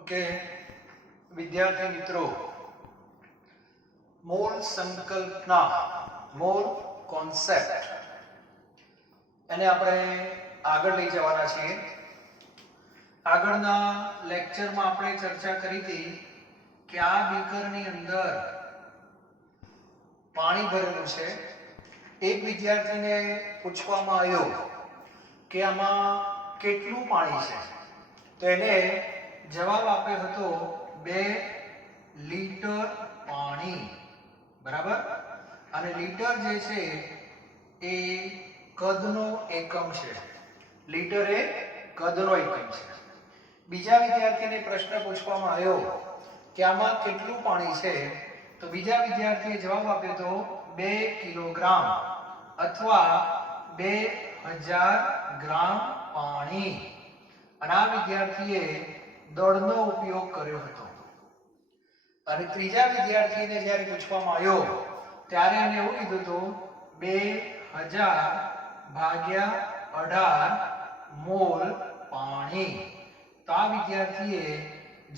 Okay વિદ્યાર્થી મિત્રો, મૂળ સંકલ્પના, મૂળ કોન્સેપ્ટ એને આપણે આગળ લઈ જવાના છીએ. આગળના લેક્ચરમાં આપણે ચર્ચા કરી હતી કે આ બીકરની અંદર પાણી ભરેલું છે. એક વિદ્યાર્થીને પૂછવામાં આવ્યો કે આમાં કેટલું પાણી છે, તો એને જવાબ આપ્યો હતો 2 લીટર પાણી. બરાબર. અને લીટર જે છે એ કદનો એકમ છે. લીટર એ કદનો એકમ છે. બીજા વિદ્યાર્થીને પ્રશ્ન પૂછવામાં આવ્યો કે આમાં કેટલું પાણી છે, તો બીજા વિદ્યાર્થીએ જવાબ આપ્યો તો 2 કિલોગ્રામ અથવા 2000 ગ્રામ પાણી. અને આ વિદ્યાર્થીએ દળનો ઉપયોગ કર્યો હતો. અને ત્રીજા વિદ્યાર્થીને જ્યારે પૂછવામાં આવ્યો ત્યારે એને એવું કીધું હતું 2000 ભાગ્યા 18 મોલ પાણી. તો આ વિદ્યાર્થીએ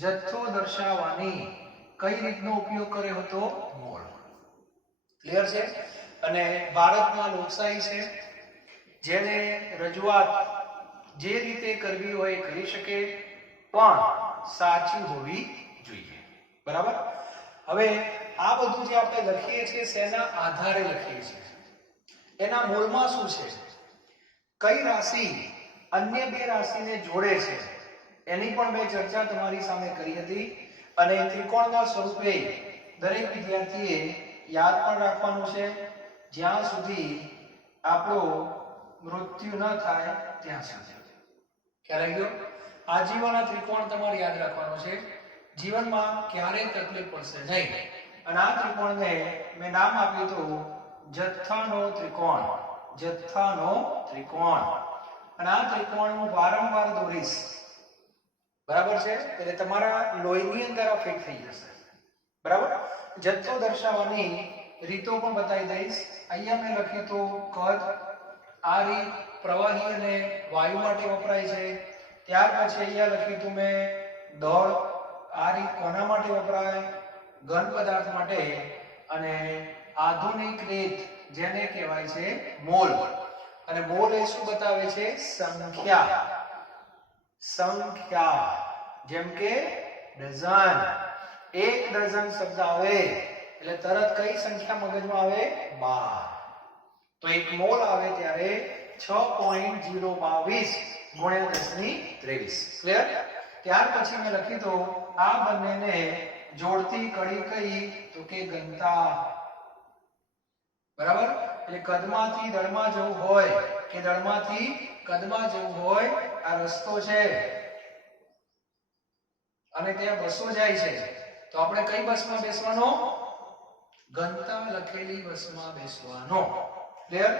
જથ્થો દર્શાવવાની કઈ રીતનો ઉપયોગ કર્યો હતો? મોલ. ક્લિયર છે? અને ભારતમાં લોકશાહી છે, જેને રજૂઆત જે રીતે કરવી હોય કરી શકે, પણ સાચી હોવી જોઈએ. બરાબર. હવે આ બધું જે આપણે લખીએ છીએ શેના આધારે લખીએ છીએ? એના મૂળમાં શું છે, કઈ રાશિ અન્ય બે રાશિને જોડે છે, એની પણ મેં ચર્ચા તમારી સામે કરી હતી. અને ત્રિકોણના સ્વરૂપે દરેક વિદ્યાર્થીએ યાદ પણ રાખવાનું છે, જ્યાં સુધી આપણું મૃત્યુ ન થાય ત્યાં સુધી. ખ્યાલ આવી ગયો? આજીવન આ ત્રિકોણ તમારે યાદ રાખવાનો છે. જીવનમાં ક્યારેય તકલીફ પડશે નહીં. અને આ ત્રિકોણને મેં નામ આપ્યું હતું જથ્થાનો ત્રિકોણ. જથ્થાનો ત્રિકોણ. અને આ ત્રિકોણ હું વારંવાર દોરીશ. બરાબર છે? એટલે તમારા લોહીની અંદર આ ફિટ થઈ જશે. બરાબર. જથ્થો દર્શાવવાની રીતો પણ બતાવી દઈશ. અહીંયા મેં લખ્યું તો કદ. આ રીત પ્રવાહી અને વાયુ માટે વપરાય છે. ત્યાર પછી અહીંયા લખ્યું તું મેં દળ. આ રીત કોના માટે વપરાય? ઘન પદાર્થ માટે. અને આધુનિક રીત જેને કહેવાય છે મોલ. અને મોલ એ શું બતાવે છે? સંખ્યા. સંખ્યા. જેમ કે ડઝન. 1 ડઝન શબ્દ આવે એટલે તરત કઈ સંખ્યા મગજમાં આવે? 12. તો 1 મોલ આવે ત્યારે 6.022 ગુણ્યા 1023. ક્લિયર? ત્યાર પછી મેં લખી તો આ બંનેને જોડતી કડી કઈ? તો કે ઘનતા. બરાબર. એટલે કદમાંથી દળમાં જવું હોય કે દળમાંથી કદમાં જવું હોય, આ રસ્તો છે અને ત્યાં બસો જાય છે, તો આપણે કઈ બસમાં બેસવાનો? ઘનતા લખેલી બસમાં બેસવાનો. ક્લિયર?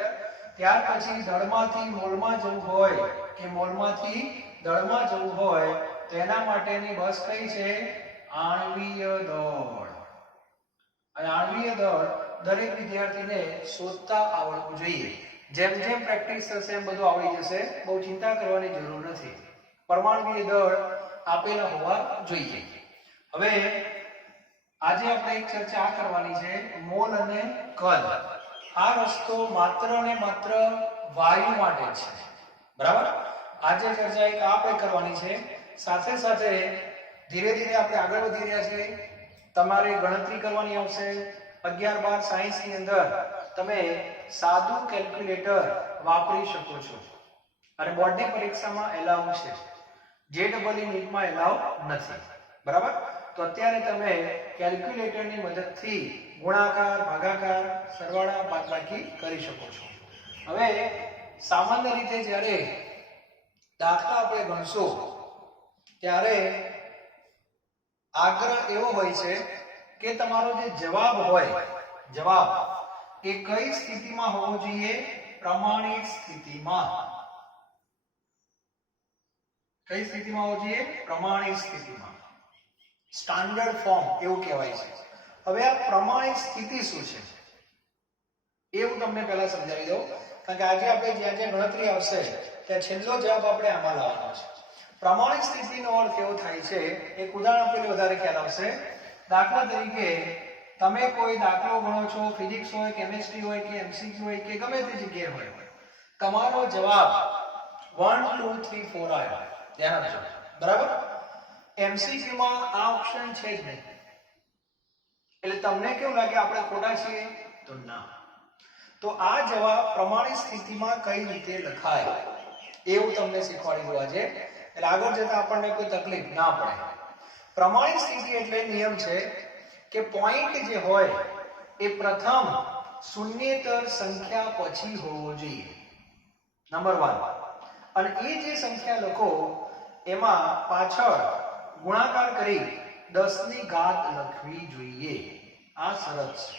ત્યાર પછી દળમાંથી મોલમાં જવું હોય કે મોલમાંથી દળમાં જવું હોય, તો એના માટેની બસ કઈ છે? આણ્વીય દળ. અને આણ્વીય દળ દરેક વિદ્યાર્થીને શોધતા આવડવું જોઈએ. જેમ જેમ પ્રેક્ટિસ થશે એમ બધું આવડી જશે. બહુ ચિંતા કરવાની જરૂર નથી. પરમાણ્વીય દળ આપેલા હોવા જોઈએ. હવે આજે આપણે એક ચર્ચા કરવાની છે મોલ અને કદ. આ રસ્તો માત્ર ને માત્ર વાયુ માટે છે. બરાબર. આજે ચર્ચા એક આપણે કરવાની છે. સાથે સાથે ધીરે ધીરે આપણે આગળ વધી રહ્યા છીએ. તમારે ગણતરી કરવાની આવશે. 11-12 સાયન્સની અંદર તમે સાદું કેલ્ક્યુલેટર વાપરી શકો છો. અને બોર્ડની પરીક્ષામાં એલાઉ છે. JEE નીટમાં એલાઉ નથી. બરાબર. તો અત્યારે તમે કેલ્ક્યુલેટરની મદદથી ગુણાકાર, ભાગાકાર, સરવાળા, બાદબાકી કરી શકો છો. હવે સામાન્ય રીતે જ્યારે દાખલા આપણે ગણશો ત્યારે આગ્રહ એવો હોય છે કે તમારો જે જવાબ હોય, જવાબ એ કઈ સ્થિતિમાં હોવો જોઈએ? પ્રમાણિત સ્થિતિમાં. કઈ સ્થિતિમાં હોવો જોઈએ? પ્રમાણિત સ્થિતિમાં. સ્ટાન્ડર્ડ ફોર્મ એવું કહેવાય છે. હવે આ પ્રમાણિત સ્થિતિ શું છે એ હું તમને પહેલા સમજાવી દઉં, કારણ કે આજે આપણે જ્યાં જ્યાં ગણતરી આવશે ત્યાં છેલ્લો જવાબ આપણે આમાં લાવવાનો છે. પ્રમાણિત સ્થિતિનો અર્થ એવો થાય છે, એક ઉદાહરણ આપીને વધારે ખ્યાલ આવશે. દાખલા તરીકે તમે કોઈ દાખલો ગણો છો, ફિઝિક્સ હોય, કેમિસ્ટ્રી હોય કે એમસીક્યુ હોય કે ગમે તે જગ્યાએ હોય, તમારો જવાબ 1 2 3 4 આવ્યો, ધ્યાન આપજો, બરાબર. એમસીક્યુ માં આ ઓપ્શન છે જ નહીં, એટલે તમને કેવું લાગે આપણે ખોટા છીએ? તો ના. તો આ જવાબ પ્રમાણિત સ્થિતિમાં કઈ રીતે લખાય એવું તમને શીખવાડી દઉં આજે, એટલે આગળ જતા આપણને કોઈ તકલીફ ના પડે. પ્રમાણિત સ્થિતિ એટલે નિયમ છે કે પોઈન્ટ જે હોય એ પ્રથમ શૂન્યેતર સંખ્યા પછી હોવો જોઈએ, નંબર 1. અને એ જે સંખ્યા લખો એમાં પાછળ ગુણાકાર કરી 10 ની ઘાત લખવી જોઈએ. આ શરત છે.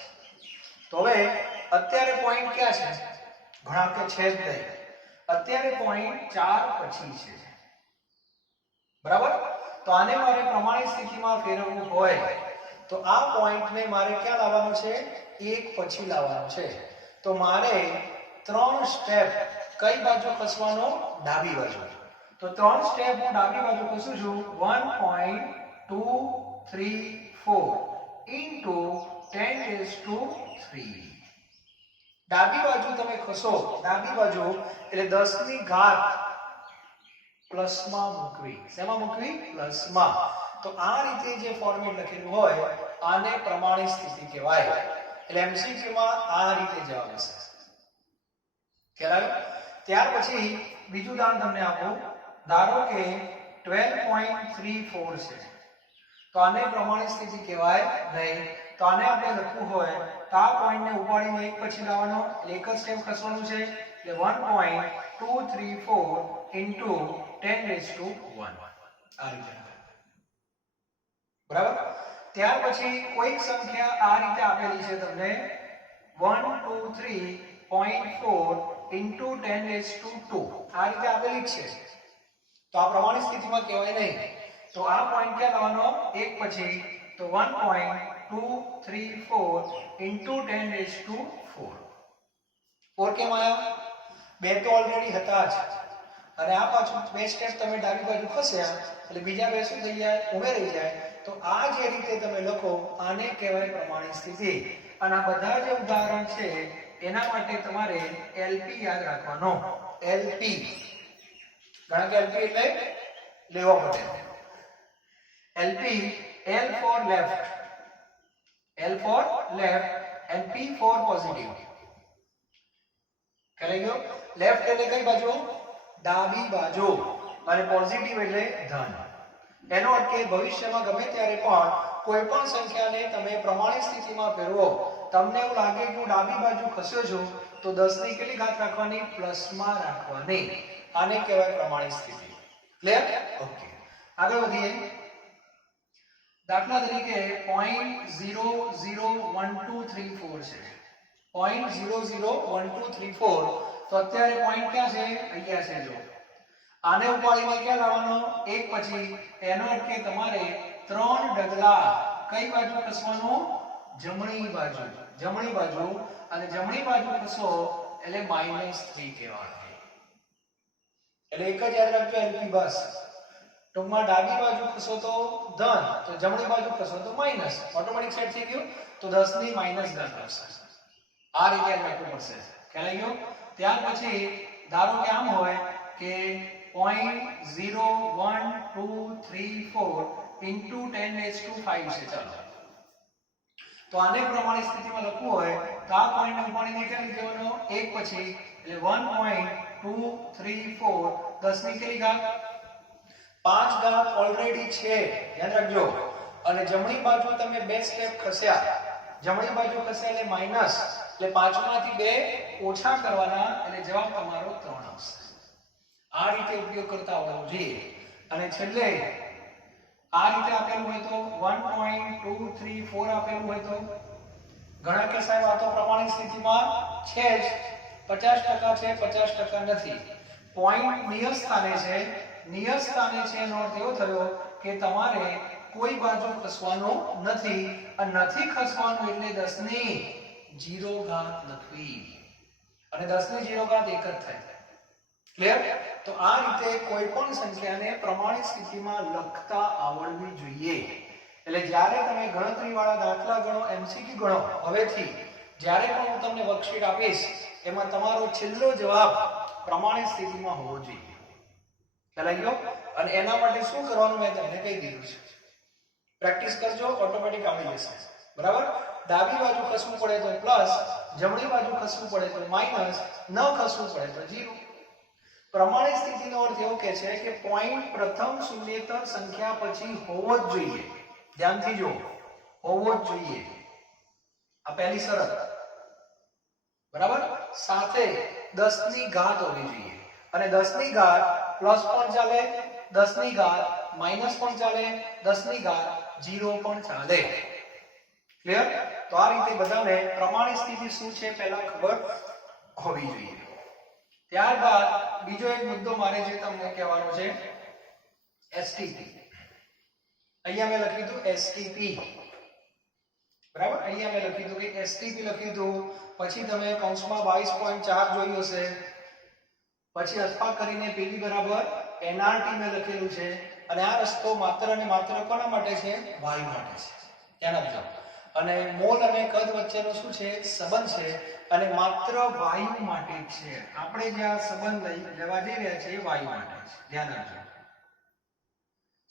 તો હવે અત્યારે પોઈન્ટ ક્યાં છે? ઘણા કે છે જ નહીં. અત્યારે પોઈન્ટ 4 પછી છે, બરાબર. તો આને મારે પ્રમાણિત સ્થિતિમાં ફેરવવું હોય તો આ પોઈન્ટને મારે ક્યાં લાવવાનો છે? 1 પછી લાવવાનો છે. તો મારે 3 સ્ટેપ કઈ બાજુ ખસવાનો? ડાબી બાજુ. તો 3 સ્ટેપ હું ડાબી બાજુ ખસું છું. 1.2 3 4 into 10⁻³ ડાબી બાજુ તમે ખસો, ડાબી બાજુ એટલે 10 ની ઘાત પ્લસમાં મૂકવી. શેમાં મૂકવી? પ્લસમાં. તો આ રીતે જે ફોર્મેટ લખેલું હોય આને પ્રમાણિત સ્થિતિ કહેવાય. એટલે એમસીક્યુ માં આ રીતે જવાબ હશે. ખ્યાલ આવ્યો? ત્યાર પછી બીજું ઉદાહરણ તમને આપું. ધારો કે 12.34 છે, તો આને પ્રમાણિત સ્થિતિ કહેવાય નહીં. તો આને આપણે લખવું હોય તો આ પોઈન્ટને ઉપાડીને 1 પછી લાવવાનો, એટલે એક જ સ્ટેપ ખસવાનું છે. એટલે 1.234 into 10⁻⁴ આ રીતે, બરાબર. ત્યાર પછી કોઈક સંખ્યા આ રીતે આપેલી છે તમને 123.4 into 10⁻². આ રીતે આપેલી છે. તો આ પ્રમાણિત સ્થિતિમાં કહેવાય નહીં. તો આ પોઈન્ટ ક્યાં લાવવાનો? 1 પછી. તો 1.234 into 10⁻⁴. 4 કેમ આવ્યા? 2 તો ઓલરેડી હતા જ, અને આ પાછું 2 સ્ટેપ તમે ડાબી બાજુ ખસ્યા એટલે બીજા 2 શું થઈ જાય? ઉમેરાઈ જાય. તો આ જે રીતે તમે લખો આને કહેવાય પ્રમાણિત સ્થિતિ. અને આ બધા જે ઉદાહરણ છે એના માટે તમારે એલપી યાદ રાખવાનો. એલપી કારણ કે એલપી એટલે લેવો પડે. LP, L for left, L for left and P for positive. ખ્યાલ ગયો? લેફ્ટ એટલે કઈ બાજુ? ડાબી બાજુ. અને પોઝિટિવ એટલે ધન. એનો અર્થ કે ભવિષ્યમાં ગમે ત્યારે પણ કોઈ પણ સંખ્યાને તમે પ્રમાણિત સ્થિતિમાં ફેરવો, તમને એવું લાગે કે હું ડાબી બાજુ ખસ્યો છું, તો 10 ની કેટલી ઘાત રાખવાની? પ્લસમાં રાખવાની. આને કહેવાય પ્રમાણિત સ્થિતિ. ક્લિયર? ઓકે, આગળ વધીએ. દાખલા તરીકે 0.001234 છે. 0.001234. તો અત્યારે પોઈન્ટ ક્યાં છે? અહીંયા છે. જો આને ઉપાડીને ક્યાં લાવવાનો? 1 પછી. એનો અર્થ કે તમારે 3 ડગલા કઈ બાજુ ખસવાનું? જમણી બાજુ. જમણી બાજુ. અને જમણી બાજુ ખસો એટલે -3 કહેવાય. એટલે એક જ યાદ રાખજો એલપી બસ. ટૂંકમાં ડાબી બાજુ ખસો તો ધન, તો જમણી બાજુ ખસો તો માઈનસ. ઓટોમેટિક સેટ થઈ ગયું. તો 10 ની -10 આવશે. આ રીતે યાદ રાખવું પડશે. ખ્યાલ આવી ગયો? ત્યાર પછી ધારો કે આમ હોય કે 0.01234 into 10⁻⁵ છે. ચાલો, તો આને પ્રમાણિત સ્થિતિમાં લખવું હોય તો આ પોઈન્ટને ઉપાડીને કેટલી લેવાનો? 1 પછી. એટલે 1.234 10 ની કેટલી ઘાત? 5 ઘાત ઓલરેડી છે, ધ્યાન રાખજો. અને જમણી બાજુ તમે 2 સ્ટેપ ખસ્યા, જમણી બાજુ ખસ્યા એટલે માઈનસ, એટલે 5 માંથી 2 ઓછા કરવાના, એટલે જવાબ તમારો 3 આવશે. આ રીતે ઉપયોગ કરતા હોવું જોઈએ. અને છેલ્લે આ રીતે આપેલું હોય તો 1.234 આપેલું હોય તો ઘણા કે સાહેબ આ તો પ્રમાણિત સ્થિતિમાં છે જ, 50% છે, 50% નથી. પોઈન્ટ નિયત સ્થાને છે. નિયત સ્થાને છે એનો અર્થ એવો થયો કે તમારે કોઈ બાજુ ખસવાનું નથી. અને નથી ખસવાનું એટલે 10 ની 0 ઘાત લખવી. અને 10 ની 0 ઘાત એક જ થાય. ક્લિયર? તો આ રીતે કોઈ પણ સંખ્યાને પ્રમાણિત સ્થિતિમાં લખતા આવડવી જોઈએ. એટલે જ્યારે તમે ગણતરી વાળા દાખલા ગણો, એમસીક્યુ ગણો, હવેથી જ્યારે પણ હું તમને વર્કશીટ આપીશ એમાં તમારો છેલ્લો જવાબ પ્રમાણિત સ્થિતિમાં હોવો જોઈએ. ખ્યાલ આવી ગયો? અને એના માટે શું કરવાનું મેં તમને કહી દીધું છે. પ્રેક્ટિસ કરજો, ઓટોમેટિક આવડી જશે. બરાબર? ડાબી બાજુ ખસવું પડે તો પ્લસ, જમણી બાજુ ખસવું પડે તો માઈનસ, ન ખસવું પડે તો 0. પ્રમાણિત સ્થિતિનો અર્થ એવો કે છે કે પોઈન્ટ પ્રથમ શૂન્યેતર સંખ્યા પછી હોવો જ જોઈએ. ધ્યાનથી જો, હોવો જ જોઈએ. આ પહેલી શરત. બરાબર? સાથે 10 ની ઘાત હોવી જોઈએ. અને 10 ની ઘાત પ્લસ પણ ચાલે, 10 ની ઘાત માઈનસ પણ ચાલે, 10 ની ઘાત 0 પણ ચાલે. ક્લિયર? તો આ રીતે બધાને પ્રમાણિત સ્થિતિ શું છે પહેલા ખબર હોવી જોઈએ. ત્યારબાદ બીજો એક મુદ્દો મારે જે તમને કહેવાનો છે, એસટીપી. અહીંયા મેં લખ્યું હતું એસટીપી. બરાબર? અહીંયા મેં લખ્યું હતું કે એસટીપી લખ્યું હતું, પછી તમે કૌંસમાં 22.4 જોયું હશે, પછી અથવા કરીને પીવી બરાબર એનઆરટી મેં લખેલું છે. અને આ રસ્તો માત્ર અને માત્ર કોના માટે છે? વાયુ માટે છે. ધ્યાન આપજો. અને મોલ અને કદ વચ્ચેનો શું છે? સંબંધ છે. અને માત્ર વાયુ માટે છે. આપણે જે આ સંબંધ લેવા જઈ રહ્યા છીએ એ વાયુ માટે છે. ધ્યાન રાખજો.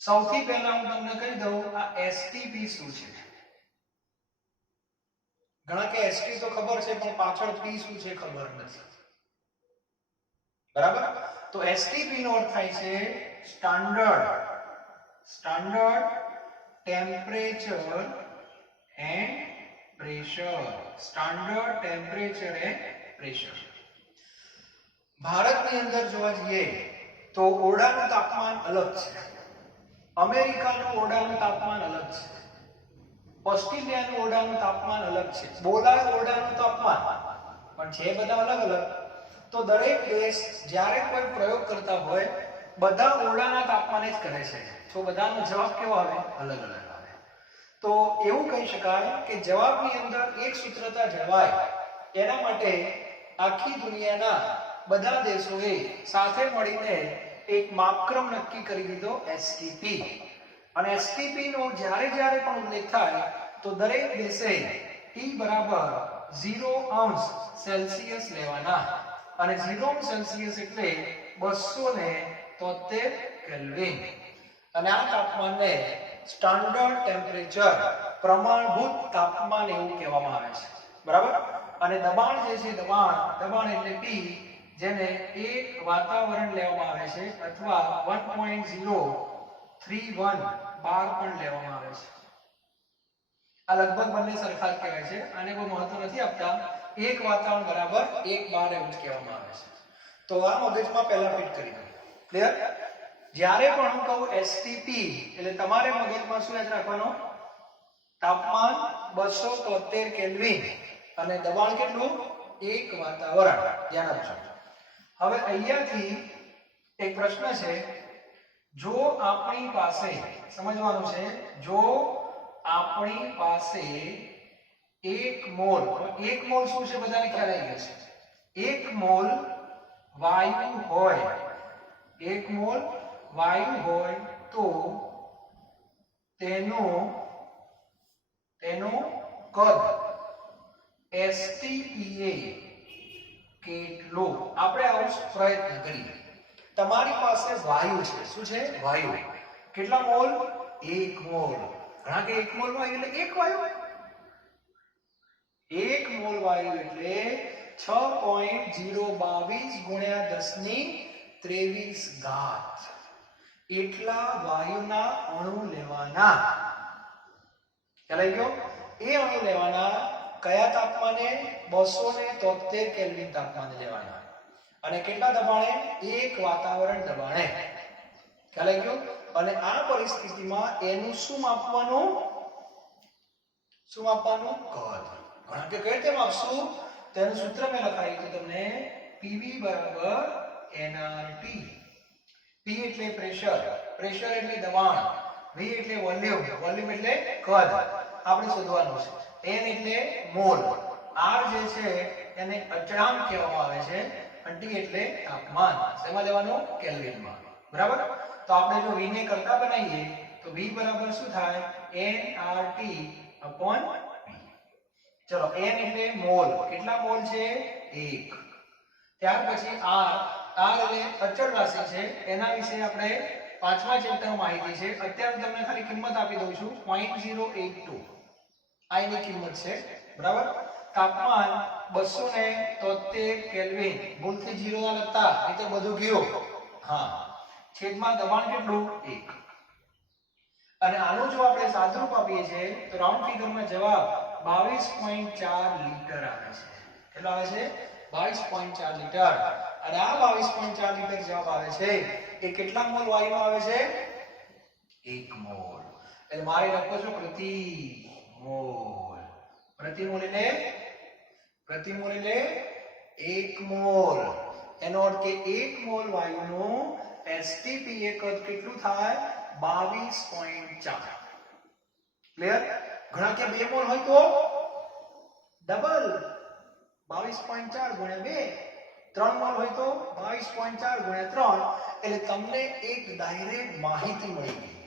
સૌથી પહેલા હું તમને કહી દઉં આ એસટીપી શું છે. ઘણા કે એસટી તો ખબર છે પણ પાછળ પી શું છે ખબર નથી. બરાબર? તો એસટીપી નો અર્થ થાય છે standard temperature and pressure. Standard temperature and pressure. ભારતની અંદર જોવા જઈએ તો ઓરડાનું તાપમાન અલગ છે, અમેરિકાનું ઓરડાનું તાપમાન અલગ છે, ઓસ્ટ્રેલિયાનું ઓરડાનું તાપમાન અલગ છે, બોલાર ઓરડાનું તાપમાન પણ છે બધા અલગ અલગ. તો દરેક દેશ જ્યારે કોઈ પ્રયોગ કરતા હોય બધા ઓરડાના તાપમાને જ કરે છે. તો બધાનો જવાબ કેવો આવે? અલગ અલગ આવે. તો એવું કહી શકાય કે જવાબની અંદર એક સૂત્રતા જળવાય એના માટે આખી દુનિયાના બધા દેશોએ સાથે મળીને એક માપક્રમ નક્કી કરી દીધો, એસટીપી. અને એસટીપી નો જ્યારે જ્યારે પણ ઉલ્લેખ થાય તો દરેક દેશે T બરાબર 0°C લેવાના. અને 0°C એટલે 273 કેલ્વિન. અને આ તાપમાનને સ્ટાન્ડર્ડ ટેમ્પરેચર, પ્રમાણભૂત તાપમાન એવું કહેવામાં આવે છે. બરાબર? અને દબાણ જે છે, દબાણ એટલે P, જેને એક વાતાવરણ લેવામાં આવે છે અથવા 1.031 બાર પણ લેવામાં આવે છે. આ લગભગ બંને સરખા જ કહેવાય છે. આને બહુ મહત્વ નથી આપતા. એક વાતાવરણ બરાબર 1 બાર એવું જ કહેવામાં આવે છે. તો આ મગજમાં પહેલા ફિટ કરી દો. ક્લિયર? જ્યારે પણ હું કહું એસટીપી એટલે તમારે મગજમાં શું યાદ રાખવાનું? તાપમાન 273 કેલ્વિન અને દબાણ કેટલું? 1 વાતાવરણ. ધ્યાન આપજો. હવે અહીંયાથી એક પ્રશ્ન છે, જો આપણી પાસે સમજવાનું છે, જો આપણી પાસે 1 મોલ, 1 મોલ શું છે બધાને ખ્યાલ આવી ગયો છે? 1 મોલ વાયુ હોય, 1 મોલ વાયુ હોય તો તેનું કદ એસટીપીએ કેટલો? આપણે આવો પ્રયત્ન કરીએ. તમારી પાસે વાયુ છે. શું છે? વાયુ. કેટલા મોલ? 1 મોલ. ઘણા કે 1 મોલ વાયુ એટલે 1 વાયુ. 1 મોલ વાયુ એટલે 6.022 ગુણ્યા 1023 ઘાત. એટલા વાયુના અણુ લેવાના. ખ્યાલ આવી ગયો? એ અણુ લેવાના. કયા તાપમાને? 273 કેલ્વિન તાપમાને લેવાના. અને કેટલા દબાણે? 1 વાતાવરણ દબાણે. ખ્યાલ આવી ગયો? અને આ પરિસ્થિતિમાં એનું શું માપવાનું? શું માપવાનું? કદ. ઘણા કે કઈ રીતે માપશું? તેનું સૂત્ર મેં લખાયું છે તમને, PV બરાબર nRT. P એટલે પ્રેશર, પ્રેશર એટલે દબાણ, V એટલે વોલ્યુમ, વોલ્યુમ એટલે કદ. આપણે શોધવાનું છે. N એટલે મોલ, R જે છે એને અચળાંક કહેવામાં આવે છે, અને T એટલે તાપમાન. શેમાં લેવાનું? કેલ્વિનમાં. બરાબર? તો આપણે જો V ને કરતા બનાવીએ તો V બરાબર શું થાય? nRT/V. ચલો n એટલે મોલ. કેટલા મોલ છે? 1. ત્યાર પછી r એટલે અચળ રાશિ છે. એના વિશે આપણે પાંચમા ચેપ્ટરમાં માહિતી છે. અત્યારે તમને ખાલી કિંમત આપી દઉં છું 0.082 આ એની કિંમત છે. બરાબર? તાપમાન 273 કેલ્વિન. ભૂલથી 0 ના લખતા નહીં તો બધું ગયું. હા, છેદમાં દબાણ કેટલું? 1. અને આનું જો આપણે સાદુરૂપ આપીએ છીએ તો રાઉન્ડ ફિગરમાં જવાબ 22.4 લીટર આવે છે. કેટલો આવે છે? 22.4 લીટર. અને આ 22.4 લીટર જવાબ આવે છે એ કેટલા મોલ વાયુનો આવે છે? 1 મોલ. એટલે મારે લખો છો પ્રતિ મોલ. પ્રતિ મોલ એટલે 1 મોલ. એનો અર્થ કે 1 મોલ વાયુનું STP એ કદ કેટલું થાય? 22.4. ક્લિયર? ઘણા કે 2 મોલ હોય તો ડબલ 22.4 ગુણ્યા 2. 3 મોલ હોય તો 22.4 ગુણ્યા 3. એટલે તમને એક ડાયરેક્ટ માહિતી મળી ગઈ.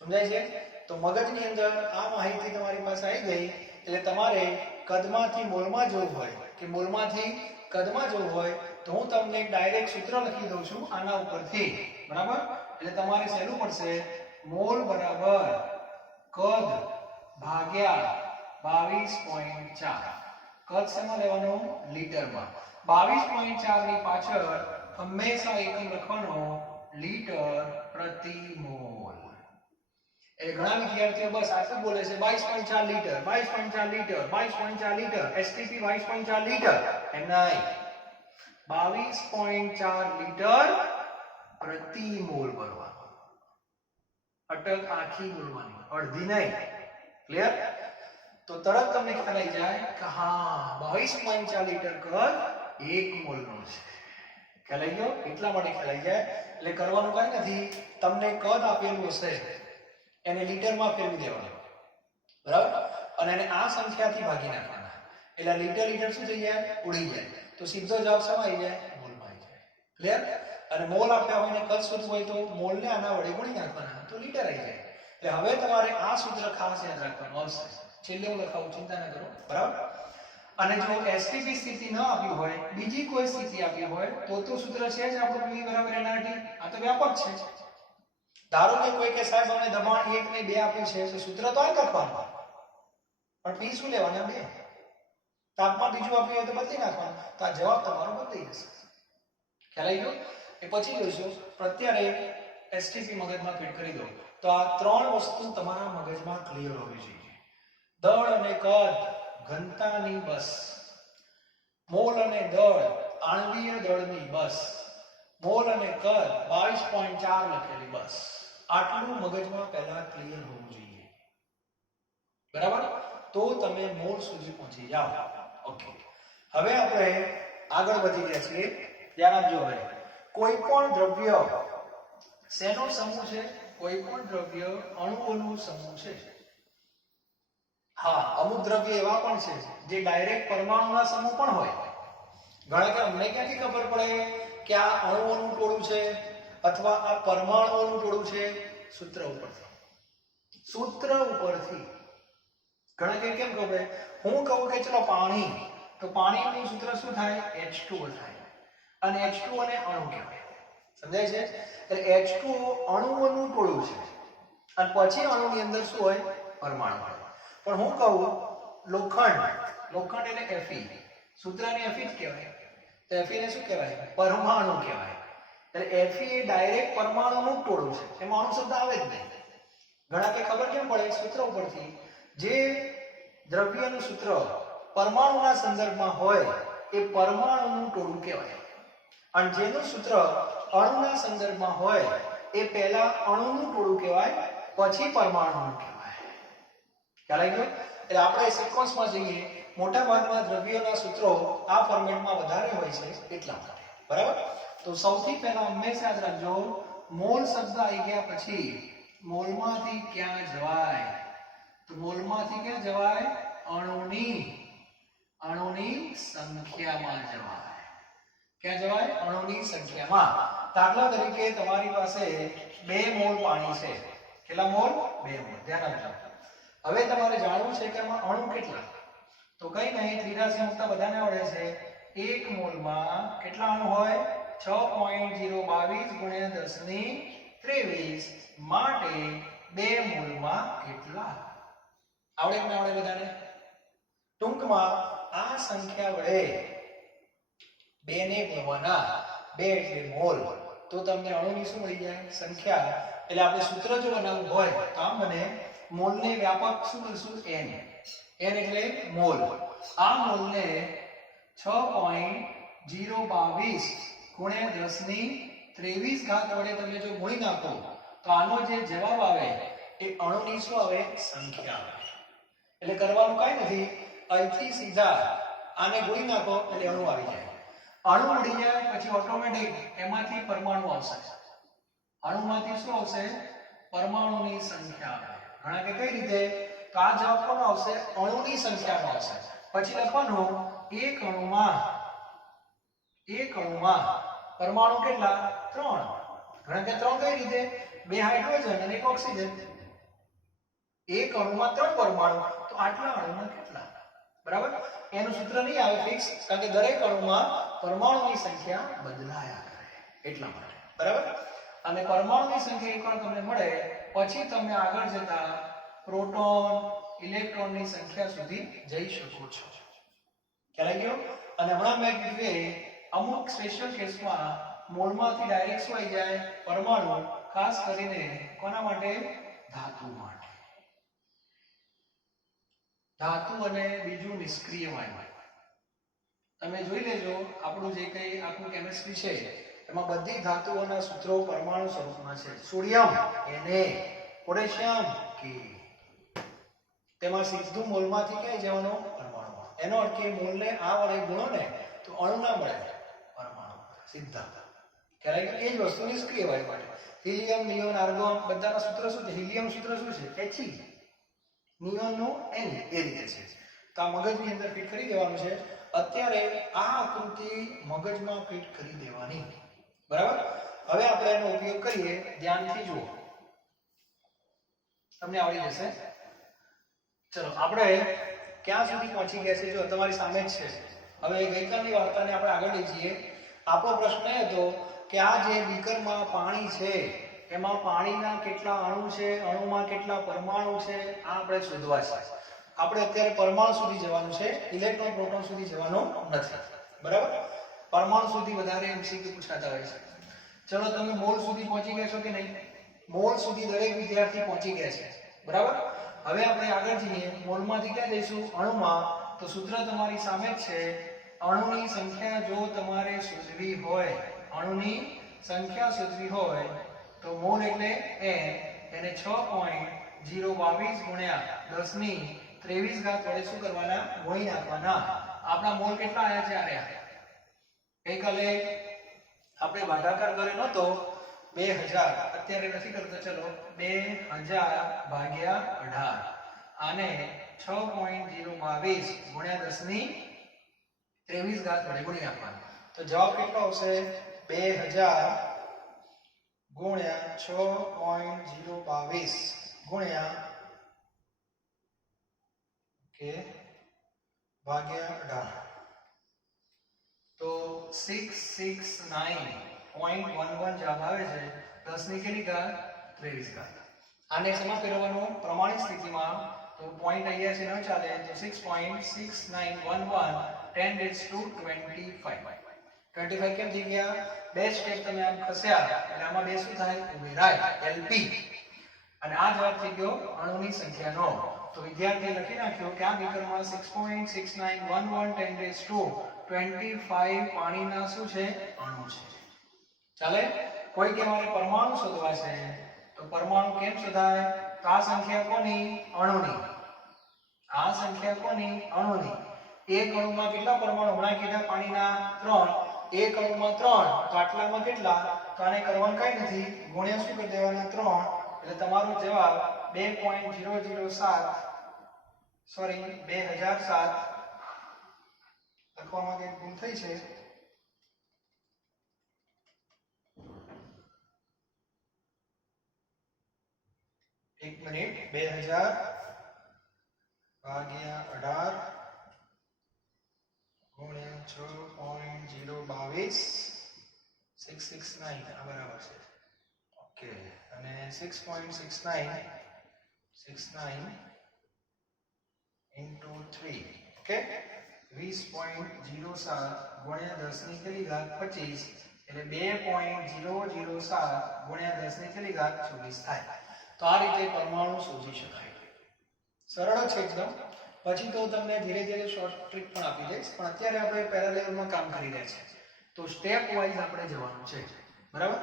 સમજાય છે? તો મગજની અંદર આ માહિતી તમારી પાસે આવી ગઈ એટલે તમારે કદમાંથી મોલમાં જવું હોય કે મોલમાંથી કદમાં જવું હોય તો હું તમને ડાયરેક્ટ સૂત્ર લખી દઉં છું આના ઉપરથી. બરાબર? એટલે તમારે સહેલું પડશે. મોલ બરાબર કદ ભાગ્યા 22.4. કદ શેમાં લેવાનું? લીટરમાં. 22.4 ની પાછળ હંમેશા એકમ લખવાનો લીટર પ્રતિ મોલ. એટલે ઘણા વિદ્યાર્થીઓ બસ આટલું બોલે છે 22.4 litre 22.4 litre 22.4 litre STP 22.4 litre. એમ નહીં, 22.4 લીટર પ્રતિ મોલ ભરવાનો. અટક આખી બોલવાની, અડધી નહીં. ક્લિયર? તો તરત તમને ખ્યાલ આવી જાય કે હા 22.4 લીટર કદ 1 મોલનો છે. ખ્યાલ આવી ગયો? એટલા માટે ખ્યાલ આવી જાય. એટલે કરવાનું કઈ નથી. તમને કદ આપેલું હશે એને લીટરમાં ફેરવી દેવાનું. બરાબર? અને એને આ સંખ્યાથી ભાગી નાખવાના. એટલે લીટર શું થઈ જાય? ઉડી જાય. તો સીધો જવાબ શેમાં આવી જાય? મોલમાં આવી જાય. ક્લિયર? અને મોલ આપ્યા હોય ને કદ શોધવું હોય તો મોલને આના વડે ગુણી નાખવાના તો લીટર આવી જાય. એટલે હવે તમારે આ સૂત્ર ખાસ યાદ રાખવાનું આવશે. છેલ્લે હું લખાવું, ચિંતા ન કરો. બરાબર? અને જો STP સ્થિતિ ન આપી હોય, બીજી કોઈ સ્થિતિ આપી હોય તો સૂત્ર છે જ આપણું P બરાબર nRT. આ તો વ્યાપક છે. ધારો કે કોઈ કે સાહેબ અમને દબાણ 1 ને 2 આપ્યું છે તો સૂત્ર તો આ લખવાનું. પણ P શું લેવાના? 2. તાપમાન બીજું આપ્યું હોય તો બદલી નાખવાનું. તો આ જવાબ તમારો બદલી જશે. ખ્યાલ આવી ગયો? એ પછી જોઈશું. અત્યારે STP મગજમાં ફિટ કરી દો. તો આ 3 વસ્તુ તમારા મગજમાં ક્લિયર હોવી જોઈએ. દળ અને કદ ઘનતાની બસ. મોલ અને દળ આણ્વીય દળની બસ. મોલ અને કદ 22.4 લખેલી બસ. આટલું મગજમાં પહેલા ક્લિયર હોવું જોઈએ. બરાબર? તો તમે મોલ સુધી પહોંચી જાઓ. ઓકે, હવે આપણે આગળ વધી ગયા છીએ. ધ્યાન આપજો. હવે કોઈ પણ દ્રવ્ય શેનો સમૂહ છે? કોઈ પણ દ્રવ્ય અણુઓનો સમૂહ છે. હા, અમુક દ્રવ્ય એવા પણ છે જે ડાયરેક્ટ પરમાણુના સમૂહ પણ હોય. ઘણા કે અમને ક્યાંથી ખબર પડે કે આ અણુઓનું ટોળું છે અથવા આ પરમાણુઓનું ટોળું છે? સૂત્ર ઉપરથી. સૂત્ર ઉપરથી. ઘણા કે કેમ ખબર? હું કહું કે ચલો પાણી, તો પાણીનું સૂત્ર શું થાય? H2O થાય. અને H2O ને અણુ કહેવાય. સમજાય છે? એટલે H2O અણુઓનું ટોળું છે. અને પછી અણુની અંદર શું હોય? પરમાણુ હોય. પણ હું કહું લોખંડ એટલે Fe. સૂત્રને Fe જ કહેવાય. તો Fe ને શું કહેવાય? પરમાણુ કહેવાય. એટલે Fe એ ડાયરેક્ટ પરમાણુનું ટોળું છે. એમાં અણુ શબ્દ આવે જ નહીં. ઘણા કે ખબર કેમ પડે? સૂત્ર ઉપરથી. જે દ્રવ્યનું સૂત્ર પરમાણુના સંદર્ભમાં હોય એ પરમાણુનું ટોળું કહેવાય. અને જેનું સૂત્ર અણુના સંદર્ભમાં હોય એ પહેલા અણુનું ટોળું કહેવાય, પછી પરમાણુનું કહેવાય. ખ્યાલ આવી ગયો? એટલે આપણે સિક્વન્સમાં જઈએ. મોટા ભાગના દ્રવ્યોના સૂત્રો આ ફોર્મેટમાં વધારે હોય છે એટલા માટે. બરાબર? તો સૌથી પહેલા હંમેશા યાદ રાખજો, મોલ શબ્દ આવી ગયા પછી મોલમાંથી ક્યાં જવાય? તો મોલમાંથી ક્યાં જવાય? અણુની સંખ્યામાં જવાય. ક્યાં જવાય? અણુની સંખ્યામાં. દાખલા તરીકે તમારી પાસે 2 મોલ પાણી છે. કેટલા મોલ? 2 મોલ. ધ્યાન આપજો. હવે તમારે જાણવું છે કે આમાં અણુ કેટલા. તો કઈ નહીં, ત્રિરાશી મુકતા બધાને આવડે છે. 1 મોલમાં કેટલા અણુ હોય? 6.022 ગુણ્યા 10 ની 23 માટે 2 મોલમાં કેટલા? આવડે કે ના આવડે બધાને? ટૂંકમાં આ સંખ્યા વડે 2 ને ગુણવાના, 2 એટલે મોલ, તો તમને અણુની શું મળી જાય? સંખ્યા. એટલે આપણે સૂત્ર જો બનાવવું હોય તો આમ બને, મોલને વ્યાપક શું કરશું? n એટલે મોલ. આ મોલને 6.022 ગુણ્યા 10 ની 23 ઘાત વડે તમે જો ગુણી નાખો તો આનો જે જવાબ આવે એ અણુની શું આવે? સંખ્યા આવે. એટલે કરવાનું કાંઈ નથી, અહીંથી સીધા આને ગુણી નાખો એટલે અણુ આવી જાય. અણુ મળી જાય પછી ઓટોમેટિક એમાંથી પરમાણુ આવશે. અણુમાંથી શું આવશે? પરમાણુની સંખ્યા આવે. ઘણા કે કઈ રીતે? તો આ જવાબ કોનો આવશે? અણુની સંખ્યાનો આવશે. પછી લખવાનું એક અણુમાં પરમાણુ કેટલા? 3. ઘણા કે 3 કઈ રીતે? 2 હાઇડ્રોજન અને 1 ઓક્સિજન. એક અણુમાં 3 પરમાણુ, તો આટલા અણુમાં કેટલા? બરાબર? એનું સૂત્ર નહીં આવે ફિક્સ, કારણ કે દરેક અણુમાં પરમાણુની સંખ્યા બદલાયા કરે એટલા માટે. બરાબર? અને પરમાણુની સંખ્યા એકવાર તમને મળે પછી તમે આગળ જતા પ્રોટોન, ઇલેક્ટ્રોનની સંખ્યા સુધી જઈ શકો છો. ખ્યાલ આવી ગયો? અને હમણાં મેં કીધું કે અમુક સ્પેશિયલ કેસમાં મોલમાંથી ડાયરેક્ટ શું આવી જાય? પરમાણુ. ખાસ કરીને કોના માટે? ધાતુ માટે. ધાતુ અને બીજું નિષ્ક્રિય વાયુ. તમે જોઈ લેજો આપણું જે કંઈ આખું કેમિસ્ટ્રી છે એમાં બધી ધાતુઓના સૂત્રો પરમાણુ સ્વરૂપમાં છે. Sodium Na, potassium K. તેમાં સીધું મોલમાંથી ક્યાં જવાનો? પરમાણુમાં. એનો અર્થ કે મોલને આ વડે ગુણો ને તો અણુ ના મળે, પરમાણુ સીધા. ખ્યાલ આવી ગયો? એ જ વસ્તુ નિષ્ક્રિય વાયુ માટે. હિલિયમ, નિયોન, આર્ગોન બધાના સૂત્ર શું છે? હિલિયમ સૂત્ર શું છે? He. નિયોનનું Ne. એ રીતે છે. તો આ મગજની અંદર ફિટ કરી દેવાનું છે. અત્યારે આ આકૃતિ મગજમાં ફિટ કરી દેવાની. બરાબર? હવે આપણે એનો ઉપયોગ કરીએ. ધ્યાનથી જુઓ, તમને આવડી જશે. ચલો આપણે ક્યાં સુધી પહોંચી ગયા છે? જો તમારી સામે જ છે. હવે ગઈકાલની વાર્તાને આપણે આગળ લઈ જઈએ. આપણો પ્રશ્ન એ હતો કે આ જે બીકરમાં પાણી છે એમાં પાણીના કેટલા અણુ છે, અણુમાં કેટલા પરમાણુ છે, આ આપણે શોધવા છે. આપણે અત્યારે પરમાણુ સુધી જવાનું છે, ઇલેક્ટ્રોન, પ્રોટોન સુધી જવાનું નથી. બરાબર? પરમાણુ સુધી વધારે એમસીક્યુ પૂછાતા હોય છે. ચલો તમે મોલ સુધી પહોંચી ગયા છો કે નહીં? મોલ સુધી દરેક વિદ્યાર્થી પહોંચી ગયા છે. બરાબર? હવે આપણે આગળ જઈએ. મોલમાંથી ક્યાં જઈશું? અણુમાં. તો સૂત્ર તમારી સામે જ છે. અણુની સંખ્યા જો તમારે શોધવી હોય, અણુની સંખ્યા શોધવી હોય તો મોલ એટલે એને 6.022 ગુણ્યા 10 ની 23 ઘાત વડે શું કરવાના? ગુણી નાખવાના. આપણા મોલ કેટલા આવ્યા છે? આર્યા ગઈકાલે આપણે ભાગાકાર કર્યો નતો 2000, અત્યારે નથી કરતો. ચલો 2000 ભાગ્યા 18, આને 6.022 ગુણ્યા 10 ની 23 ઘાત વડે ગુણી નાખવાના. તો જવાબ કેટલો આવશે? 2000 ગુણ્યા 6.022 ગુણ્યા ભાગ્યા 18, તો 669.11 જવાબ આવે છે. 10 ની કેટલી ઘાત? 23 ઘાત. આને શેમાં ફેરવવાનું? પ્રમાણિત સ્થિતિમાં. તો પોઈન્ટ અહીંયા છે, ન ચાલે. તો 6.6911 10 raised to 25. 25 કેમ થઈ ગયા? બે સ્ટેપ તમે આમ ખસ્યા એટલે આમાં બે શું થાય? ઉમેરાય. LP. અને આ જવાબ થઈ ગયો અણુની સંખ્યાનો. તો વિદ્યાર્થીએ લખી નાખ્યો કે આ બીકરમાં 6.6911 10 raised to 25 પાણીના શું છે? અણુ છે. ચાલે? કોઈ કે મારે પરમાણુ શોધવા છે, તો પરમાણુ કેમ શોધાય? તો આ સંખ્યા કોની? અણુની. આ સંખ્યા કોની? અણુની. એક અણુમાં કેટલા પરમાણુ? હમણાં કીધા પાણીના 3. એક અણુમાં 3, તો આટલામાં કેટલા? તો આને કરવાનું કઈ નથી, ગુણ્યા શું કરી દેવાના? 3. એટલે તમારો જવાબ 2.007, સોરી 2007 લખવામાં કઈ ભૂલ થઈ છે. મિનિટ 2000 ભાગ્યા 18 ગુણ્યા 6.022 669 આ બરાબર છે ઓકે અને 6.69 into 3 ઓકે 20.07 ગુણ્યા 10 ની કેટલી ઘાત 25 એટલે 2.007 ગુણ્યા 10 ની કેટલી ઘાત 24 થાય તો આ રીતે પરમાણુ શોધી શકાય સરળ છે એકદમ પછી તો તમને ધીરે ધીરે શોર્ટ ટ્રીક પણ આપી દઈશ પણ અત્યારે આપણે પેરેલલમાં કામ કરી રહ્યા છે તો સ્ટેપ વાઇઝ આપણે જવાનું છે બરાબર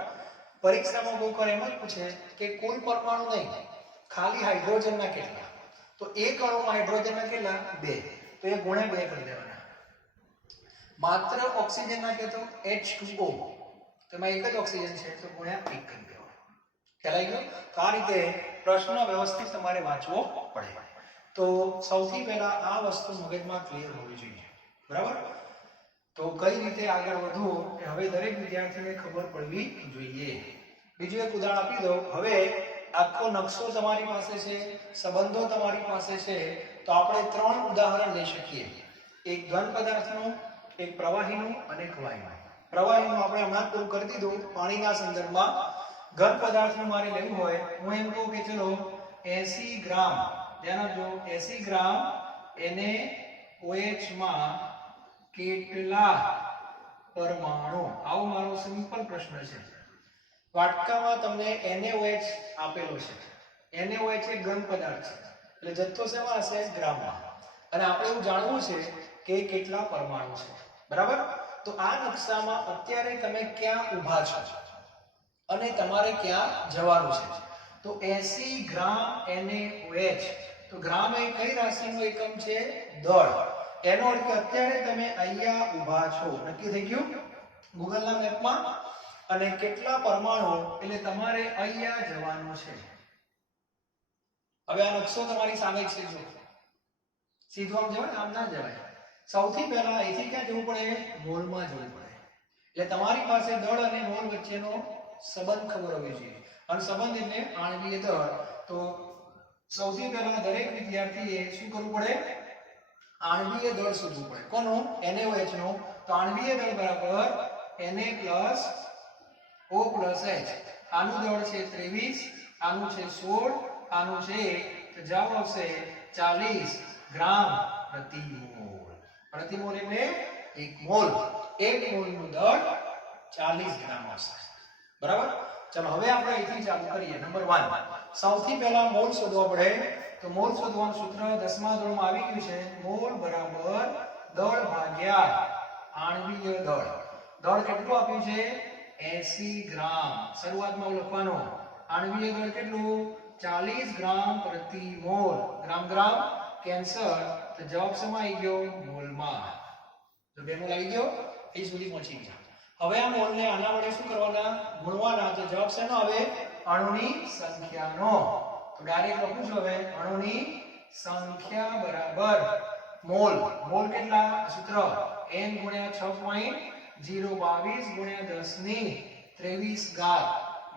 પરીક્ષામાં કોઈ વાર એમ જ પૂછે કે કુલ પરમાણુ નહીં ખાલી હાઇડ્રોજનના કેટલા તો એક અણુમાં હાઇડ્રોજનના કેટલા 2 તો એ ગુણ્યા 2 કરી દેવાના માત્ર ઓક્સિજનના કે તો H2O તો એમાં એક જ ઓક્સિજન છે તો ગુણ્યા 1 કરી દેવાનું ખ્યાલ આવી ગયો તો આ રીતે પ્રશ્ન વ્યવસ્થિત તમારે વાંચવો પડે તો સૌથી પહેલા આ વસ્તુ મગજમાં ક્લિયર હોવી જોઈએ બરાબર તો કઈ રીતે આગળ વધવું એ હવે દરેક વિદ્યાર્થીને ખબર પડવી જોઈએ બીજું એક ઉદાહરણ આપી દઉં હવે આખો નકશો તમારી પાસે છે સંબંધો તમારી પાસે છે તો આપણે 3 ઉદાહરણ લઈ શકીએ એક ઘન પદાર્થનું એક પ્રવાહીનું અને એક વાયુનું પ્રવાહીનું આપણે હમણાં પૂરું કરી દીધું પાણીના સંદર્ભમાં ઘન પદાર્થનું મારે લેવું હોય હું એમ કહું કે ચલો 80 ગ્રામ ધ્યાન આપજો 80 ગ્રામ NaOH માં કેટલા પરમાણુ આવો મારો સિમ્પલ પ્રશ્ન છે વાટકામાં તમને NaOH આપેલો છે NaOH એક ઘન પદાર્થ છે એટલે જથ્થો શેમાં હશે ગ્રામમાં અને આપણે એવું જાણવું છે કે કેટલા પરમાણુ છે બરાબર તો આ નકશામાં અત્યારે તમે ક્યાં ઊભા છો અને તમારે ક્યાં જવાનું છે તો 80 ગ્રામ NaOH તો ગ્રામ એ કઈ રાશિનો એકમ છે દળ એનો અર્થ અત્યારે તમે અહીંયા ઊભા છો નક્કી થઈ ગયું ગૂગલના મેપમાં અને કેટલા પરમાણુ એટલે તમારે અહીંયા જવાનું છે હવે આ નકશો તમારી સામે છે જો સીધું આમ જવાય આમ ના જવાય સૌથી પહેલા અહીંથી ક્યાં જવું પડે મોલમાં જવું પડે એટલે તમારી પાસે દળ અને મોલ વચ્ચેનો સંબંધ ખબર હોવી જોઈએ અને સંબંધ એટલે આણ્વીય દળ તો સૌથી પહેલા દરેક વિદ્યાર્થીએ શું કરવું પડે આણ્વીય દળ શોધવું પડે કોનું NaOH નું તો આણ્વીય દળ બરાબર Na+O+H આનું દળ છે 23 આનું છે 16 આનું છે તો જવાબ આવશે 40 ગ્રામ પ્રતિ મોલ એટલે 1 મોલ 1 મોલનું દળ 40 ગ્રામ આવશે બરાબર ચલો હવે આપણે અહીંથી ચાલુ કરીએ નંબર 1 સૌથી પહેલા મોલ શોધવા પડે તો મોલ શોધવાનું સૂત્ર 10મા ધોરણમાં આવી ગયું છે મોલ બરાબર દળ ભાગ્યા આણ્વીય દળ દળ કેટલું આપ્યું છે 80 ગ્રામ શરૂઆતમાં લખવાનો આણ્વીય દળ કેટલું 40 ગ્રામ પ્રતિ મોલ ગ્રામ ગ્રામ કેન્સર તો જવાબ શેમાં આવી ગયો મોલમાં તો બે મોલ આવી ગયો એ સુધી પહોંચી ગયા હવે આ મોલને આના વડે શું કરવાના ગુણવાના તો જવાબ શેનો આવે અણુની સંખ્યાનો તો ડાયરેક્ટ લખું છું હવે અણુની સંખ્યા બરાબર મોલ મોલ કેટલા સૂત્ર n * 6.022 * 10 ની 23 ઘાત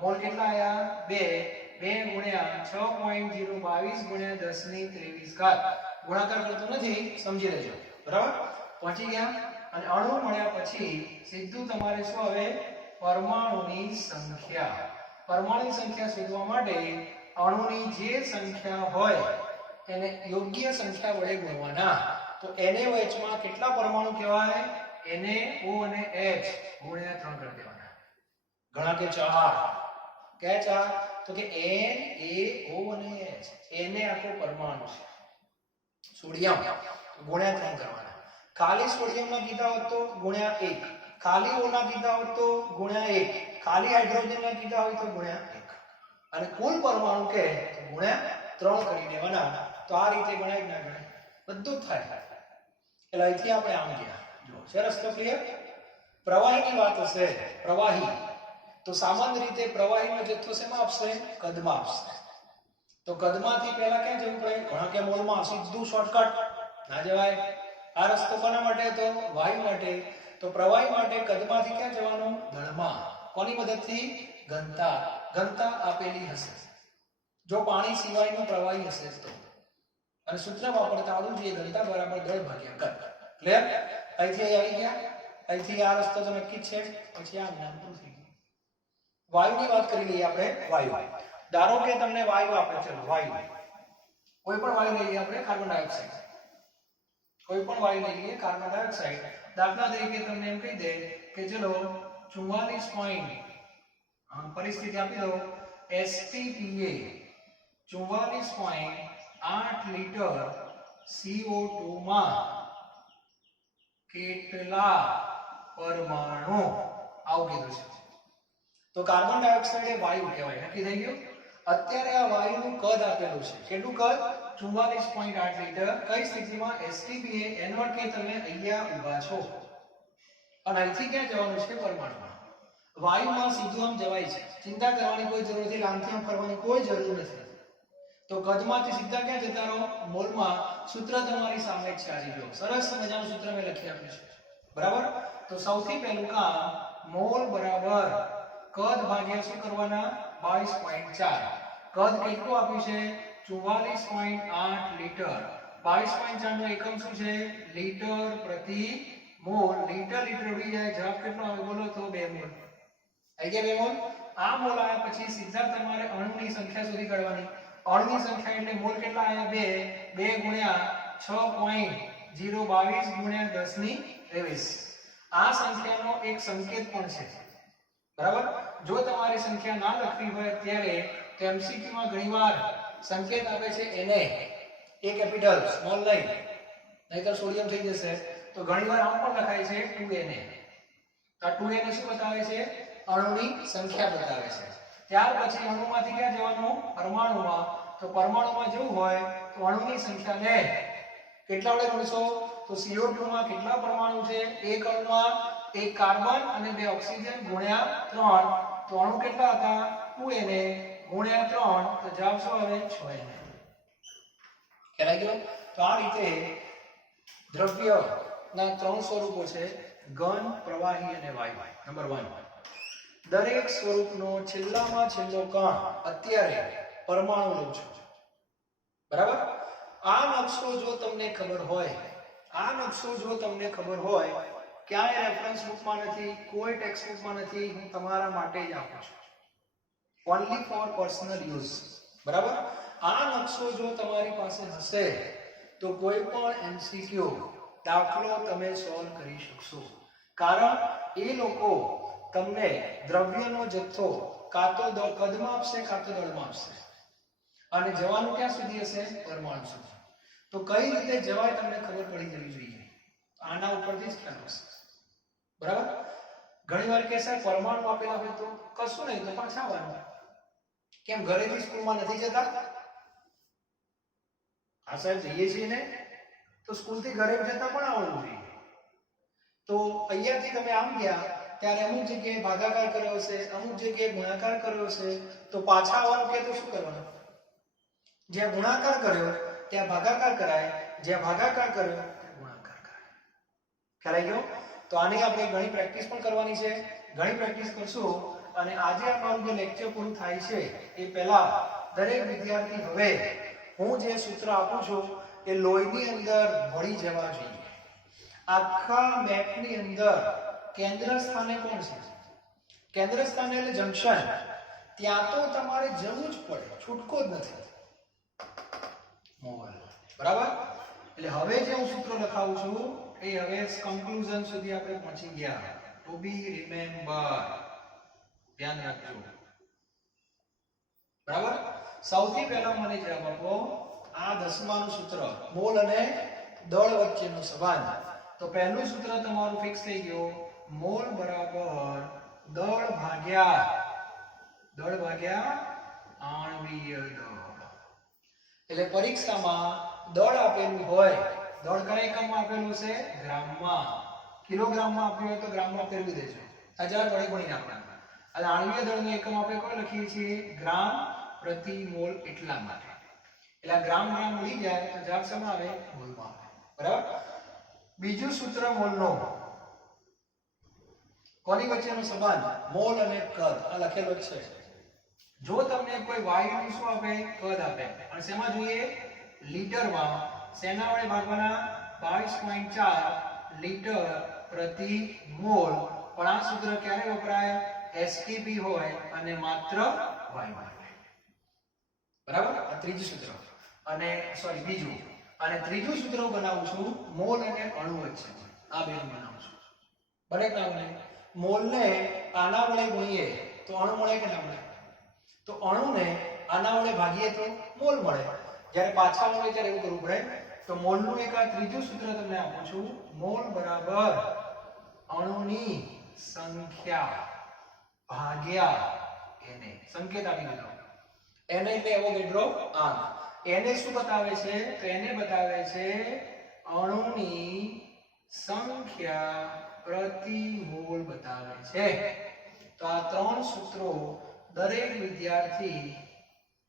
મોલ કેટલા આયા 2 * 6.022 * 10 ની 23 ઘાત ગુણાકાર કરતો નથી સમજી લેજો બરાબર પહોંચી ગયા અને અણુ મળ્યા પછી સીધું તમારે શું આવે પરમાણુની સંખ્યા શોધવા માટે અણુની જે સંખ્યા હોય એને યોગ્ય સંખ્યા વડે ગુણવાના તો NaOH માં કેટલા પરમાણુ કહેવાય Na O અને H ગુણ્યા 3 કરી દેવાના ઘણા કે 4 કે 4 તો કે Na O અને H Na આખો પરમાણુ છે સોડિયમ ગુણ્યા 3 કરવાના ખાલી સોડિયમ ના કીધા હોત તો ગુણ્યા 1 ખાલી O ના કીધા હોત તો ગુણ્યા 1 ખાલી હાઇડ્રોજન ના કીધા હોય તો ગુણ્યા 1 અને કુલ પરમાણુ કે તો ગુણ્યા 3 કરી દેવાના તો આ રીતે ગણાય ના ગણાય બધું જ થાય એટલે અહીંથી આપણે આમ ગયા જો સરસ તો ક્લિયર પ્રવાહીની વાત હશે પ્રવાહી તો સામાન્ય રીતે પ્રવાહીનો જથ્થો શેમાં આપશે કદમાં આપશે તો કદમાંથી પહેલા ક્યાં જવું પડે ઘણા કે મોલમાં સીધું શોર્ટકટ ના જવાય આ રસ્તો કોના માટે હતો વાયુ માટે તો પ્રવાહી માટે કદમાંથી ક્યાં જવાનું દળમાં કોની મદદથી ઘનતા આપેલી હશે જો પાણી સિવાયનો પ્રવાહી હશે તો. અને સૂત્ર વાપરતા આવડવું જોઈએ, ઘનતા બરાબર દળ ભાગ્યા કદ. ક્લિયર? અહીંથી આવી ગયા, અહીંથી આ રસ્તો તો નક્કી જ છે, પછી આ નામ પૂરું થઈ ગયું. વાયુની વાત કરી લઈએ આપણે. વાયુ, ધારો કે તમને વાયુ આપે, ચલો વાયુ, કોઈ પણ વાયુ લઈએ આપણે, કાર્બન ડાયોક્સાઇડ, કોઈ પણ વાયુ લઈએ કાર્બન ડાયોક્સાઇડ. દાખલા તરીકે તમને એમ કહી દે કે ચલો 44 પરિસ્થિતિ આપી દો, STPA 44.8 લીટર CO2 માં કેટલા પરમાણુ, આવું કીધું છે. તો કાર્બન ડાયોક્સાઇડ એ વાયુ કહેવાય, નક્કી થઈ ગયું. અત્યારે આ વાયુનું કદ આપેલું છે, કેટલું કદ? 44.8 લીટર. કઈ સ્થિતિમાં? STPA. એનો અર્થ કે તમે અહીંયા ઊભા છો અને અહીંથી ક્યાં જવાનું છે? પરમાણુમાં. વાયુમાં સીધું આમ જવાય છે, ચિંતા કરવાની કોઈ જરૂર નથી, લાંબી આમ ફરવાની કોઈ જરૂર નથી. તો કદમાંથી સીધા ક્યાં જતા રહો? મોલમાં. સૂત્ર તમારી સામે જ છે, આવી ગયો. સરસ મજાનું સૂત્ર મેં લખી આપ્યું છે, બરાબર. તો સૌથી પહેલું કામ, મોલ બરાબર કદ ભાગ્યા શું કરવાના? 22.4. કદ કેટલું આપ્યું છે? 44.8 લીટર. 22.4 નો એકમ શું છે? લીટર પ્રતિ મોલ. લીટર લીટર ઉડી જાય, જવાબ કેટલો આવે બોલો તો? 2 મોલ. આવી ગયા 2 મોલ. આ મોલ આવ્યા પછી સીધા તમારે અણુની સંખ્યા શોધી કાઢવાની. અણુની સંખ્યા એટલે મોલ કેટલા આવ્યા? 2. 2 ગુણ્યા 6.022 ગુણ્યા 10 ની 23. આ સંખ્યાનો એક સંકેત પણ છે, બરાબર. જો તમારી સંખ્યા ના લખવી હોય ત્યારે તો MCQ માં ઘણીવાર સંકેત આપે છે એને એ કેપિટલ સ્મોલ નહીં, નહીતર સોડિયમ થઈ જશે. તો ઘણીવાર આમ પણ લખાય છે 2Na. આ 2Na શું બતાવે છે? અણુની સંખ્યા બતાવે છે. ત્યાર પછી અણુમાંથી ક્યાં જવાનું? પરમાણુમાં. તો પરમાણુમાં જવું હોય તો અણુની સંખ્યાને કેટલા વડે ગુણશો? તો CO2 માં કેટલા પરમાણુ છે? એક અણુમાં એક કાર્બન અને 2 ઓક્સિજન ગુણ્યા 3. તો અણુ કેટલા હતા? 2Na ગુણ્યા 3. તો જવાબ શું આવે? 6Na. ખ્યાલ ગયો? તો આ રીતે દ્રવ્યના 3 સ્વરૂપો છે, ઘન, પ્રવાહી અને વાયુ. નંબર 1, દરેક સ્વરૂપનો છેલ્લામાં છેલ્લો કણ અત્યારે પરમાણુ લઉં છું, બરાબર. આ નકશો જો તમને ખબર હોય, ક્યાંય રેફરન્સ બુકમાં નથી, કોઈ ટેક્સ્ટ બુકમાં નથી, હું તમારા માટે જ આપું છું, ઓન્લી ફોર પર્સનલ યુઝ, બરાબર. આ નકશો જો તમારી પાસે હશે તો કોઈ પણ MCQ દાખલો તમે સોલ્વ કરી શકશો, કારણ એ લોકો તમને દ્રવ્યનો જથ્થો કાં તો કદમાં આપશે કાં તો દળમાં આપશે, અને જવાનું ક્યાં સુધી હશે? પરમાણુ સુધી. તો કઈ રીતે જવાય તમને ખબર પડી જવી જોઈએ. આના ઉપરથી જ ખ્યાલ હશે, બરાબર. ઘણીવાર કે સાહેબ પરમાણુ આપેલા હોય તો કશું નહીં, તો પણ છાવાનું. કેમ ઘરેથી સ્કૂલમાં નથી જતા? હા સાહેબ જઈએ છીએ ને, તો સ્કૂલથી ઘરે જતા પણ આવડવું જોઈએ. તો અહીંયાથી તમે આમ ગયા ત્યારે અમુક જગ્યાએ ભાગાકાર કર્યો હશે, અમુક જગ્યાએ ગુણાકાર કર્યો હશે, તો પાછા આવવાનું કે તો શું કરવાનું? જ્યાં ગુણાકાર કર્યો ત્યાં ભાગાકાર કરાય, જ્યાં ભાગાકાર કર્યો ત્યાં ગુણાકાર કરાય. ખ્યાલ આવી ગયો? તો આની આપણે ઘણી પ્રેક્ટિસ પણ કરવાની છે, ઘણી પ્રેક્ટિસ કરશું. અને આજે આપણું જે લેક્ચર પૂરું થાય છે એ પહેલા દરેક વિદ્યાર્થી હવે હું જે સૂત્ર આપું છું એ લોહીની અંદર ભળી જવા જોઈએ. આખા મેપની અંદર કેન્દ્ર સ્થાને કોણ છે? કેન્દ્ર સ્થાને એટલે જંકશન. ત્યાં તો તમારે જવું જ પડે, છૂટકો જ નથી. મોલ, બરાબર. એટલે હવે જે હું સૂત્ર લખાવું છું એ હવે કન્ક્લુઝન સુધી આપણે પહોંચી ગયા. ટુ બી રિમેમ્બર, ધ્યાન રાખજો, બરાબર. સૌથી પહેલા મને જવાબ આપો, આ 10માનું સૂત્ર મોલ અને દળ વચ્ચેનો સંબંધ. તો પહેલું સૂત્ર તમારું ફિક્સ થઈ ગયું, મોલ બરાબર દળ ભાગ્યા આણ્વીય દળ. એટલે પરીક્ષામાં દળ આપેલું હોય, દળ કયા એકમમાં આપેલું છે? ગ્રામમાં. કિલોગ્રામમાં આપ્યું હોય તો ગ્રામમાં ફેરવી દેજો, 1000 વડે ગુણી નાખવાના. અને આણ્વીય દળનો એકમ આપણે કોઈ લખીએ છીએ? ગ્રામ પ્રતિ મોલ. એટલા માટે એટલે ગ્રામ ઉડી જાય તો જવાબ શેમાં આવે? મોલમાં આવે, બરાબર. બીજું સૂત્ર મોલનો, કોની વચ્ચેનો સંબંધ? મોલ અને કદ. આ લખેલો જ છે, જો તમને કોઈ વાયુનું શું આપે, કદ આપે, અને શેમાં જોઈએ, લીટરમાં, શેના વડે ભાગવાના, 22.4 લીટર પ્રતિ મોલ. પણ આ સૂત્ર ક્યારે વપરાય, એસટીપી હોય અને માત્ર વાયુ માટે. બરાબર, આ ત્રીજું સૂત્ર. અને સોરી બીજું. અને ત્રીજું સૂત્ર બનાવું છું મોલ અને અણુ વચ્ચે. આ બે બનાવું છું. બરાબર ને, મોલને આના વડે ગુણીએ તો અણુ મળે કે ના મળે, તો અણુને આના વડે ભાગીએ તો મોલ મળે. જ્યારે પાછા મળે ત્યારે એવું કરવું પડે. તો મોલનું એક આ ત્રીજું સૂત્ર તમને આપું છું, મોલ બરાબર અણુની સંખ્યા ભાગ્યા એને. સંકેત આપી દીધો. એને એટલે એવોગેડ્રો આંક. એને શું બતાવે છે, તો એને બતાવે છે અણુની સંખ્યા પ્રતિ મોલ બતાવે છે. તો આ ત્રણ સૂત્રો દરેક વિદ્યાર્થી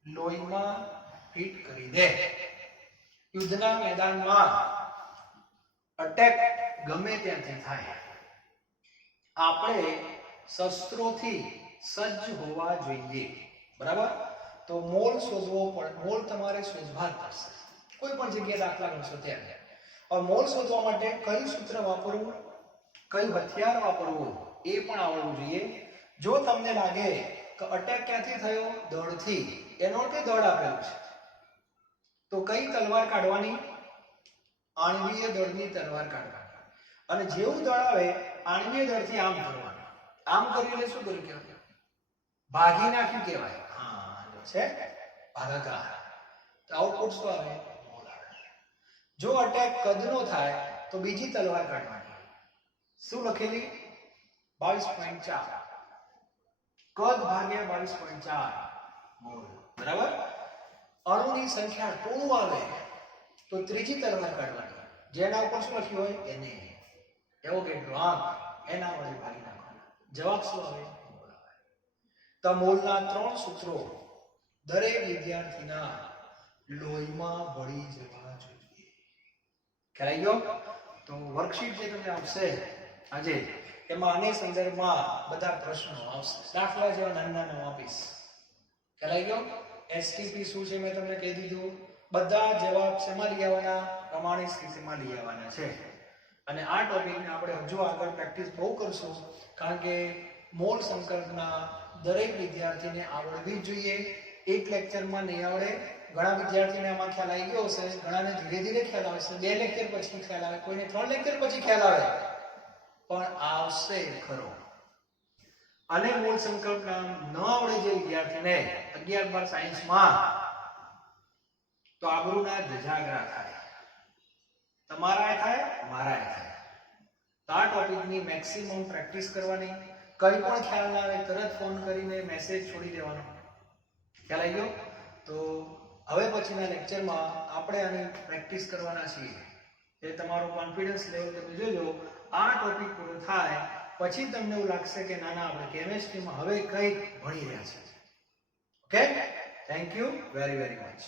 લોહીમાં ફિટ કરી દે. યુદ્ધના મેદાનમાં અટેક ગમે ત્યાંથી થાય, આપણે શસ્ત્રોથી સજ્જ હોવા જોઈએ. બરાબર, તો મોલ શોધવો પડે. મોલ તમારે શોધવા જ પડશે કોઈ પણ જગ્યાએ, દાખલા ગણશો ત્યારે. હવે મોલ શોધવા માટે કયું સૂત્ર વાપરવું, કયું હથિયાર વાપરવું એ પણ આવડવું જોઈએ. જો તમને લાગે કે અટેક ક્યાંથી થયો, દળથી, એનો અર્થ દળ આપેલું છે, તો કઈ તલવાર કાઢવાની, આણ્વીય દળની તલવાર કાઢવાની. અને જેવું દળ આવે આણ્વીય દળથી આમ કરવાનું. આમ કરી એટલે શું કર્યું કહેવાય, ભાગી નાખ્યું કહેવાય. હા છે ભાગાકાર. તો આઉટપુટ શું આવે, મોલ આવે. જો અટેક કદનો થાય તો બીજી તલવાર કાઢવાની. શું લખેલી, 22.4 કદ ભાગ્યા 22.4 મોલ. બરાબર, અણુની સંખ્યા ટોળું આવે તો ત્રીજી તલવાર કાઢવાની, જેના ઉપર શું લખ્યું હોય એને, એવોગેડ્રો આંક, એના વડે ભાગી નાખવાના. જવાબ શું આવે, મોલ આવે. તો મોલના ત્રણ સૂત્રો દરેક વિદ્યાર્થીના લોહીમાં ભળી જવા જોઈએ. ખ્યાલ આવી ગયો. તો વર્કશીટ જે તમને આવશે આજે, એમાં આને સંદર્ભમાં બધા પ્રશ્નો આવશે. દાખલા જેવા નાના નાના આપીશ. ખ્યાલ આવી ગયો. એસટીપી શું છે મેં તમને કહી દીધું. બધા જવાબ શેમાં લઈ આવવાના, પ્રમાણિત સ્થિતિમાં લઈ આવવાના છે. અને આ ટોપિકને આપણે હજુ આગળ પ્રેક્ટિસ બહુ કરશું, કારણ કે મોલ સંકલ્પના દરેક વિદ્યાર્થીને આવડવી જ જોઈએ. એક લેક્ચરમાં નહીં આવડે. ઘણા વિદ્યાર્થીઓને આમાં ખ્યાલ આવી ગયો હશે, ઘણાને ધીરે ધીરે ખ્યાલ આવશે, 2 લેક્ચર પછી ખ્યાલ આવે, કોઈને 3 લેક્ચર પછી ખ્યાલ આવે, પણ આવશે ખરો. અને મૂળ સંકલ્પના ન આવડે જે વિદ્યાર્થીને 11-12 સાયન્સમાં, તો આબરૂના ધજાગરા થાય. તમારાય થાય, મારાય થાય. તો આ ટોપિકની મેક્સિમમ પ્રેક્ટિસ કરવાની. કંઈ પણ ખ્યાલ ના આવે તરત ફોન કરીને મેસેજ છોડી દેવાનો. ખ્યાલ આવી ગયો. તો હવે પછીના લેક્ચરમાં આપણે આની પ્રેક્ટિસ કરવાના છીએ. એ તમારો કોન્ફિડન્સ લેવલ તમે જોજો. આ ટોપિક પૂરો થાય પછી તમને એવું લાગશે કે ના ના, આપણે કેમેસ્ટ્રીમાં હવે કંઈક ભણી રહ્યા છીએ. Okay, thank you very very much.